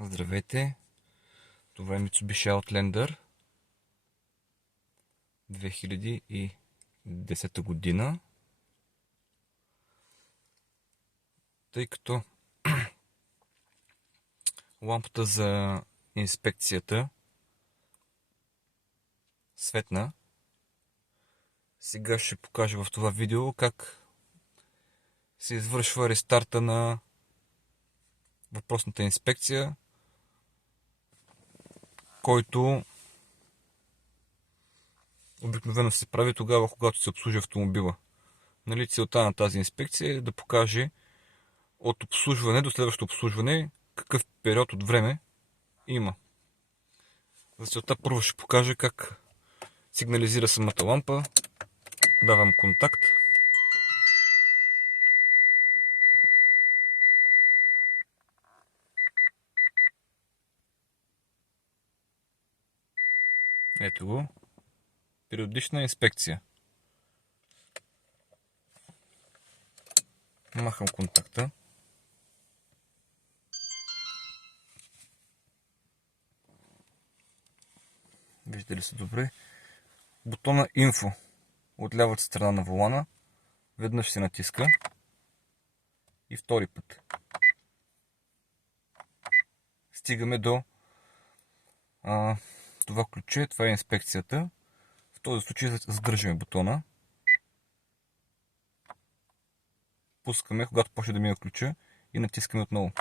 Здравейте, това е Mitsubishi Outlander 2010 година. Тъй като лампата за инспекцията светна, сега ще покажа в това видео как се извършва рестарта на въпросната инспекция, който обикновено се прави тогава, когато се обслужи автомобила. Нали, целта на тази инспекция е да покаже от обслужване до следващото обслужване какъв период от време има. За целта първо ще покажа как сигнализира самата лампа. Давам контакт. Ето го. Периодична инспекция. Махам контакта. Виждате ли се добре? Бутона Info от лявата страна на волана веднъж се натиска и втори път. Стигаме до това ключе. Това е инспекцията. В този случай задържаме бутона. Пускаме, когато почне да мина ключа, и натискаме отново.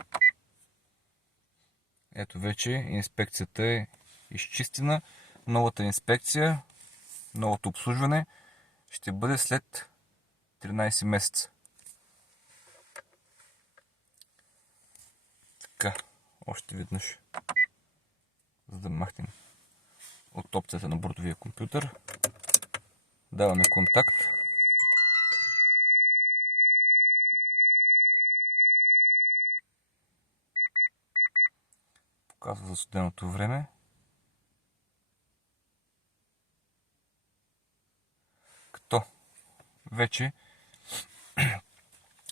Ето вече инспекцията е изчистена. Новата инспекция, новото обслужване ще бъде след 13 месеца. Така, още веднъж, за да махнем от опцията на бортовия компютър. Даваме контакт. Показва за студеното време. Като вече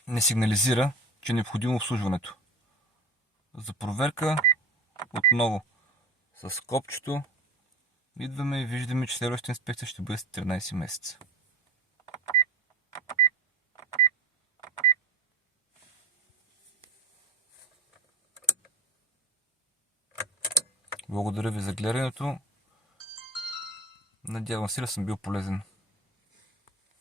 не сигнализира, че е необходимо обслужването. За проверка отново с копчето идваме и виждаме, че следващата инспекция ще бъде след 13 месеца. Благодаря ви за гледането. Надявам се да съм бил полезен.